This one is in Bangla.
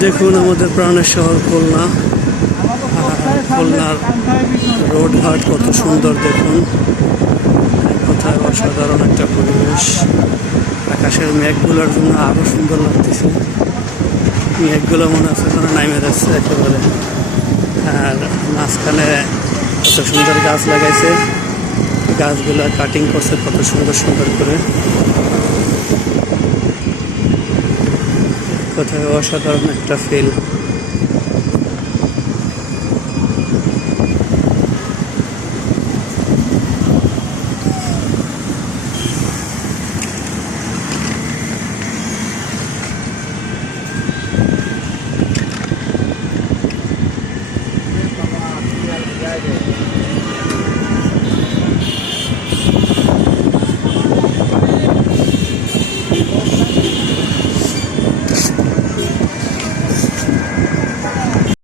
দেখুন আমাদের প্রাণের শহর খুলনা। খুলনার রোড ঘাট কত সুন্দর দেখুন, কোথায় অসাধারণ একটা পরিবেশ। আকাশের মেঘগুলোর জন্য আরো সুন্দর লাগতেছে। মেঘগুলো মনে হচ্ছে যেন নামে যাচ্ছে একেবারে। আর মাঝখানে কত সুন্দর গাছ লাগাইছে, গাছগুলো কাটিং করছে কত সুন্দর সুন্দর করে। কোথায় অসাধারণ একটা ফিল।